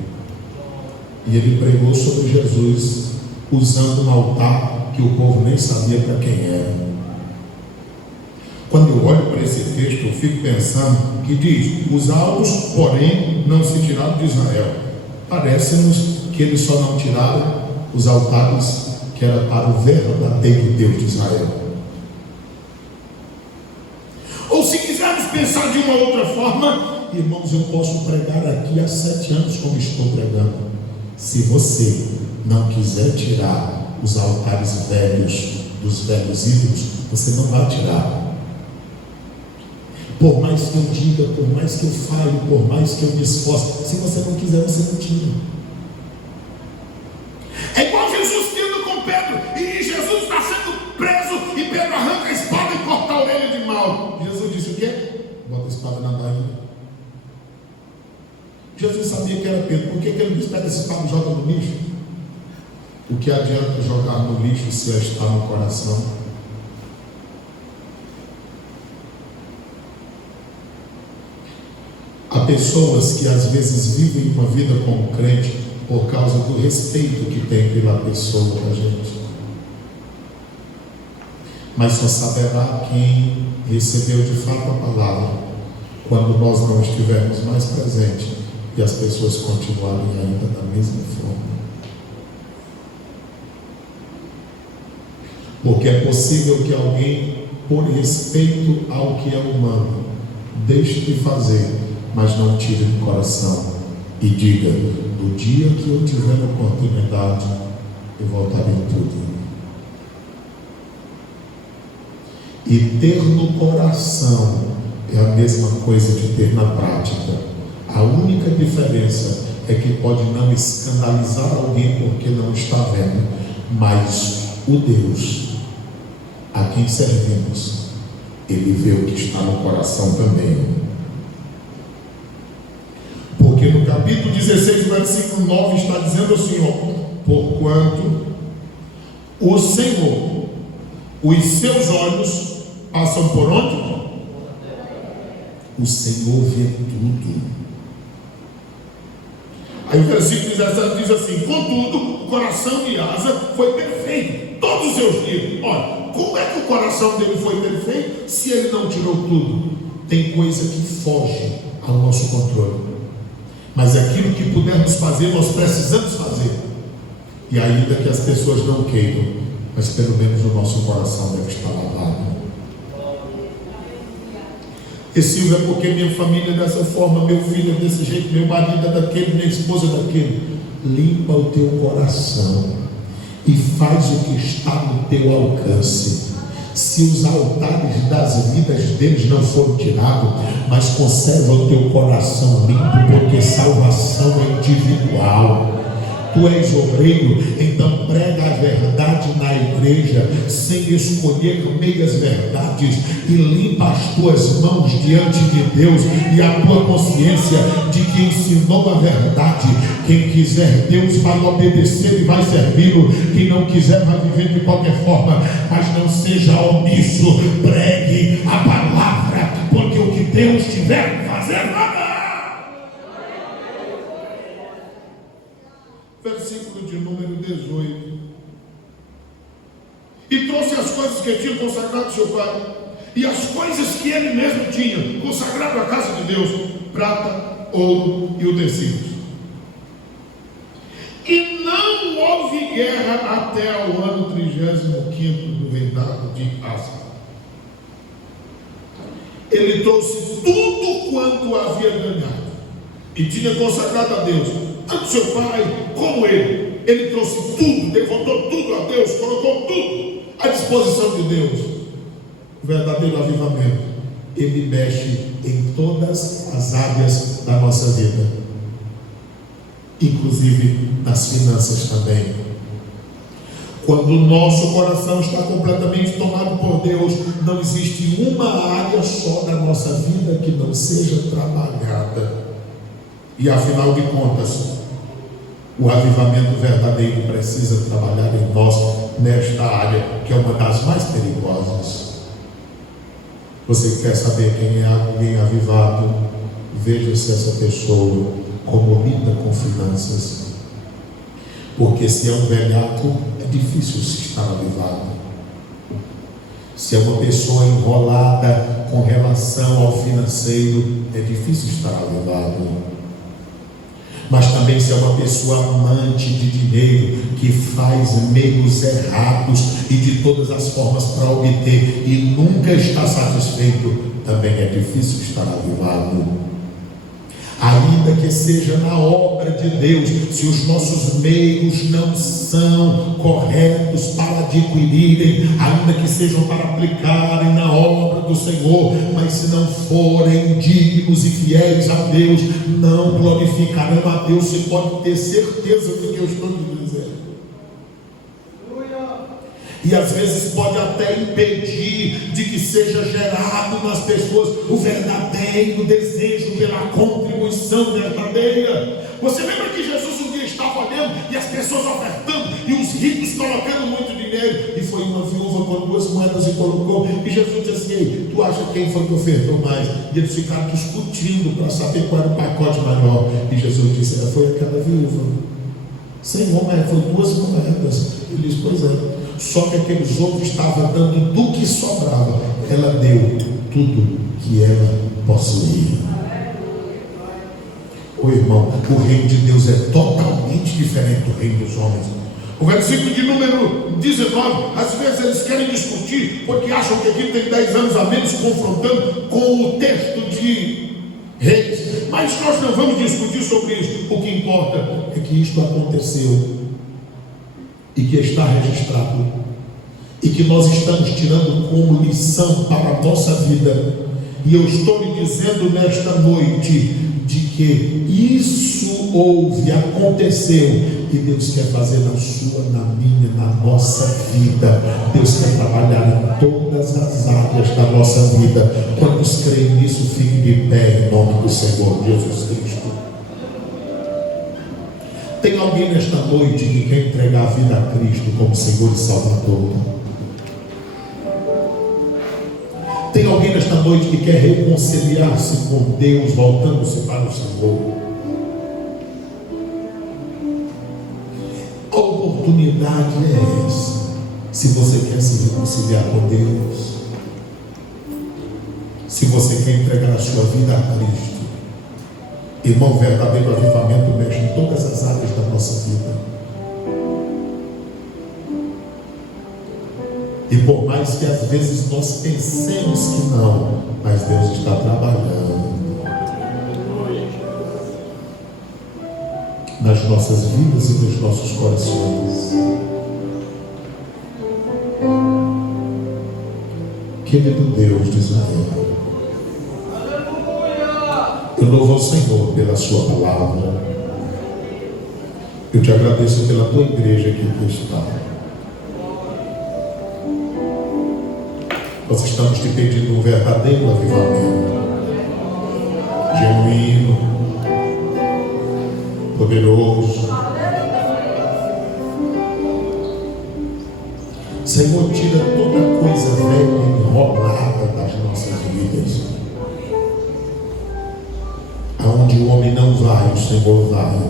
E ele pregou sobre Jesus, usando um altar que o povo nem sabia para quem era. Quando eu olho para esse texto, eu fico pensando que diz: os altos, porém, não se tiraram de Israel. Parece-nos que eles só não tiraram os altares que era para o verdadeiro Deus de Israel. Ou se quisermos pensar de uma outra forma, irmãos, eu posso pregar aqui há 7 anos como estou pregando. Se você não quiser tirar os altares velhos dos velhos ídolos, você não vai tirar. Por mais que eu diga, por mais que eu fale, por mais que eu me esforce, se você não quiser, você não tira. É igual Jesus tendo com Pedro, e Jesus está sendo preso, e Pedro arranca a espada e corta a orelha de mal. Jesus disse o quê? Bota a espada na barriga. Jesus sabia que era Pedro. Por que ele disse: pega essa espada e joga no lixo? O que adianta jogar no lixo se ela está no coração? Há pessoas que às vezes vivem uma vida como crente por causa do respeito que tem pela pessoa da gente, mas só saberá quem recebeu de fato a palavra quando nós não estivermos mais presentes e as pessoas continuarem ainda da mesma forma. Porque é possível que alguém, por respeito ao que é humano, deixe de fazer, mas não tire do coração e diga: no dia que eu tiver a oportunidade, eu voltarei em tudo. E ter no coração é a mesma coisa de ter na prática. A única diferença é que pode não escandalizar alguém porque não está vendo, mas o Deus a quem servimos, ele vê o que está no coração também. Porque no capítulo 16, versículo 9 está dizendo assim: ó, porquanto o Senhor, os seus olhos passam por onde? O Senhor vê tudo. Aí o versículo 17 diz assim: contudo, o coração de Asa foi perfeito todos os seus dias. Olha, como é que o coração dele foi perfeito se ele não tirou tudo? Tem coisa que foge ao nosso controle. mas aquilo que pudermos fazer, nós precisamos fazer. E ainda que as pessoas não queiram, mas pelo menos o nosso coração deve estar lavado. E Silvia, porque minha família é dessa forma, meu filho é desse jeito, meu marido é daquele, minha esposa é daquele. Limpa o teu coração e faz o que está no teu alcance. Se os altares das vidas deles não foram tirados, mas conserva o teu coração limpo, porque salvação é individual. Tu és obreiro, então prega a verdade na igreja, sem escolher meias verdades, e limpa as tuas mãos diante de Deus e a tua consciência de que ensinou a verdade. Quem quiser Deus vai obedecer e vai servi-lo, quem não quiser vai viver de qualquer forma, mas não seja omisso, pregue a palavra, porque o que Deus tiver que fazer, vai. Versículo de número 18. E trouxe as coisas que tinha consagrado seu pai, e as coisas que ele mesmo tinha consagrado à casa de Deus, prata, ouro e utensílios. E não houve guerra até ao ano 35º do reinado de Asa. Ele trouxe tudo quanto havia ganhado, e tinha consagrado a Deus, tanto seu pai como ele. Ele trouxe tudo, devotou tudo a Deus, colocou tudo à disposição de Deus. O verdadeiro avivamento, ele mexe em todas as áreas da nossa vida, inclusive nas finanças também. Quando o nosso coração está completamente tomado por Deus, não existe uma área só da nossa vida que não seja trabalhada. E afinal de contas, o avivamento verdadeiro precisa trabalhar em nós nesta área, que é uma das mais perigosas. Você quer saber quem é alguém avivado? Veja se essa pessoa como lida com finanças. Porque se é um velhaco, é difícil se estar avivado. Se é uma pessoa enrolada com relação ao financeiro, é difícil estar avivado. Mas também se é uma pessoa amante de dinheiro, que faz meios errados e de todas as formas para obter e nunca está satisfeito, também é difícil estar avivado. Ainda que seja na obra de Deus, se os nossos meios não são corretos para adquirirem, ainda que sejam para aplicarem na obra do Senhor, mas se não forem dignos e fiéis a Deus, não glorificarão a Deus. Você pode ter certeza do que eu estou lhe dizendo. E às vezes pode até impedir de que seja gerado nas pessoas o verdadeiro desejo pela contribuição verdadeira. Você lembra que Jesus um dia estava olhando e as pessoas ofertando e os ricos colocando muito dinheiro, e foi uma viúva com 2 moedas e colocou, e Jesus disse assim: ei, tu acha quem foi que ofertou mais? E eles ficaram discutindo para saber qual era o pacote maior, e Jesus disse: foi aquela viúva. Senhor, mas foi 2 moedas. Ele disse: pois é. Só que aqueles outros estavam dando do que sobrava. Ela deu tudo que ela possuía. Ô irmão, o reino de Deus é totalmente diferente do reino dos homens. O versículo de número 19, às vezes eles querem discutir, porque acham que aqui tem 10 anos a menos, confrontando com o texto de Reis. Mas nós não vamos discutir sobre isso. O que importa é que isto aconteceu e que está registrado, e que nós estamos tirando como lição para a nossa vida. E eu estou lhe dizendo nesta noite de que isso houve, aconteceu, e Deus quer fazer na sua, na minha, na nossa vida. Deus quer trabalhar em todas as áreas da nossa vida. Quantos creem nisso, fiquem de pé em nome do Senhor Jesus Cristo. Tem alguém nesta noite que quer entregar a vida a Cristo como Senhor e Salvador? Tem alguém nesta noite que quer reconciliar-se com Deus, voltando-se para o Senhor? A oportunidade é essa. Se você quer se reconciliar com Deus, se você quer entregar a sua vida a Cristo, Irmão, o verdadeiro avivamento mexe em todas as áreas da nossa vida. E por mais que às vezes nós pensemos que não, mas Deus está trabalhando nas nossas vidas e nos nossos corações. Querido Deus de Israel, eu louvo ao Senhor pela sua palavra. Eu te agradeço pela tua igreja que aqui está. Nós estamos te pedindo um verdadeiro avivamento, genuíno, poderoso. Senhor, tira toda coisa velha e enrolada das nossas vidas. Aonde o homem não vai, o Senhor vai.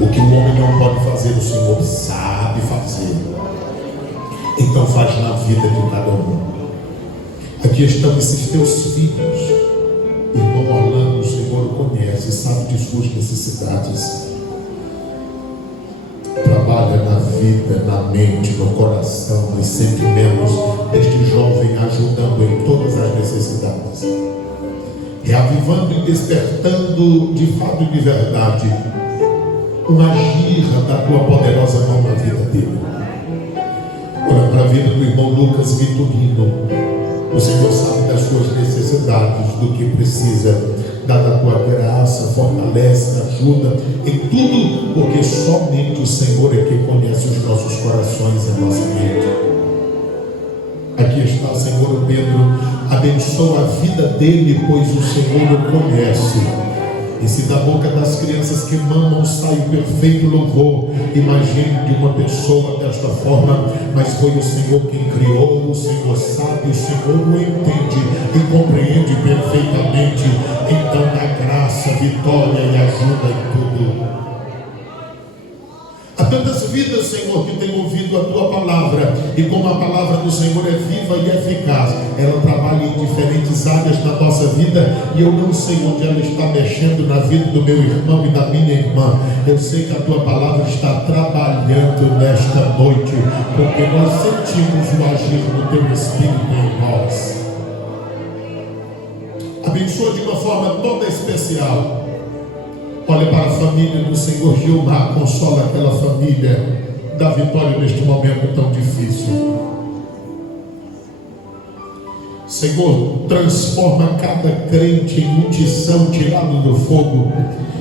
O que o homem não pode fazer, o Senhor sabe fazer. Então faz na vida de cada um. Aqui estão esses teus filhos. Irmão Orlando, o Senhor o conhece, sabe de suas necessidades. Trabalha na vida, na mente, no coração, nos sentimentos deste jovem, ajudando em todas as necessidades, reavivando e despertando de fato e de verdade um agir da tua poderosa mão na vida dele. Olha para a vida do irmão Lucas Vitorino. O Senhor sabe das suas necessidades, do que precisa. Dada a tua graça, fortalece, ajuda em tudo, porque somente o Senhor é quem conhece os nossos corações e a nossa mente. Aqui está o Senhor Pedro, abençoa a vida dele, pois o Senhor o conhece. E se da boca das crianças que mamam sai o perfeito louvor, imagine de uma pessoa desta forma, mas foi o Senhor quem criou, o Senhor sabe, o Senhor o entende e compreende perfeitamente. Então dá graça, vitória e ajuda em tudo. Há tantas vidas, Senhor, que têm ouvido a tua palavra, e como a palavra do Senhor é viva e eficaz, ela trabalha em diferentes áreas da nossa vida, e eu não sei onde ela está mexendo na vida do meu irmão e da minha irmã. Eu sei que a tua palavra está trabalhando nesta noite, porque nós sentimos o agir do teu Espírito em nós. Abençoa de uma forma toda especial. Olha para a família do Senhor Gilmar, consola aquela família, dá vitória neste momento tão difícil. Senhor, transforma cada crente em unção tirado do fogo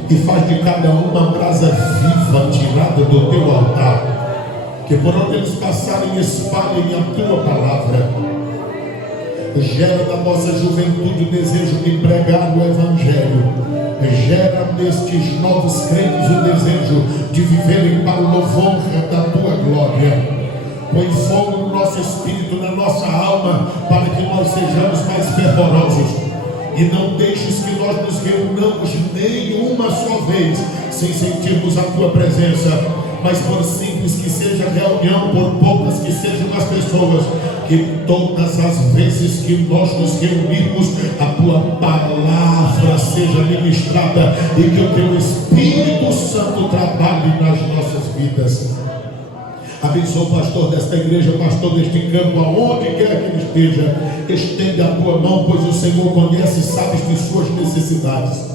e faz de cada um uma brasa viva tirada do teu altar, que por onde eles passarem espalhem a tua palavra. Gera na nossa juventude o desejo de pregar o Evangelho. Gera nestes novos crentes o desejo de viverem para o louvor da tua glória. Põe fogo no nosso espírito, na nossa alma, para que nós sejamos mais fervorosos. E não deixes que nós nos reunamos nem uma só vez sem sentirmos a tua presença. Mas por simples que seja a reunião, por poucas que sejam as pessoas, que todas as vezes que nós nos reunirmos, a tua palavra seja ministrada e que o teu Espírito Santo trabalhe nas nossas vidas. Abençoa o pastor desta igreja, pastor deste campo, aonde quer que ele esteja. Estende a tua mão, pois o Senhor conhece e sabe de suas necessidades.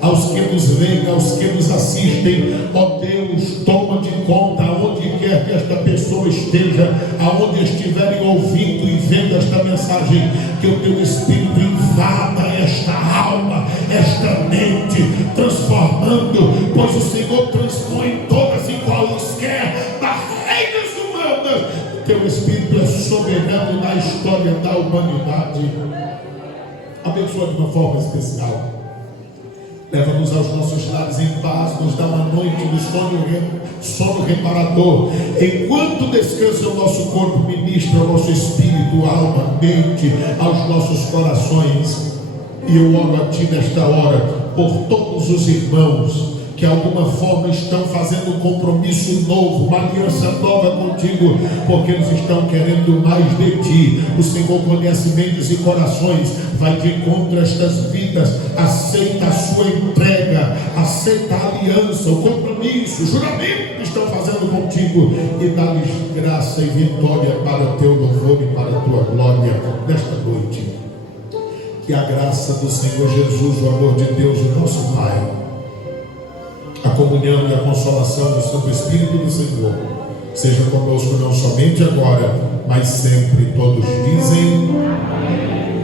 Aos que nos veem, aos que nos assistem, ó Deus, toma de conta aonde quer que esta pessoa esteja, aonde estiverem ouvindo e vendo esta mensagem, que o teu Espírito invada esta alma, esta mente, transformando, pois o Senhor transpõe todas e quaisquer barreiras humanas. O teu Espírito é soberano na história da humanidade. Abençoa de uma forma especial. Leva-nos aos nossos lares em paz, nos dá uma noite de sono reparador. Enquanto descansa o nosso corpo, ministra o nosso espírito, alma, mente, aos nossos corações. E eu oro a ti nesta hora, por todos os irmãos que de alguma forma estão fazendo um compromisso novo, uma aliança nova contigo, porque eles estão querendo mais de ti. O Senhor conhece mentes e corações, vai de encontro a estas vidas, aceita a sua entrega, aceita a aliança, o compromisso, o juramento que estão fazendo contigo, e dá-lhes graça e vitória para o teu louvor e para a tua glória nesta noite. Que a graça do Senhor Jesus, o amor de Deus, o nosso Pai, a comunhão e a consolação do Santo Espírito do Senhor seja conosco não somente agora, mas sempre. Todos dizem amém.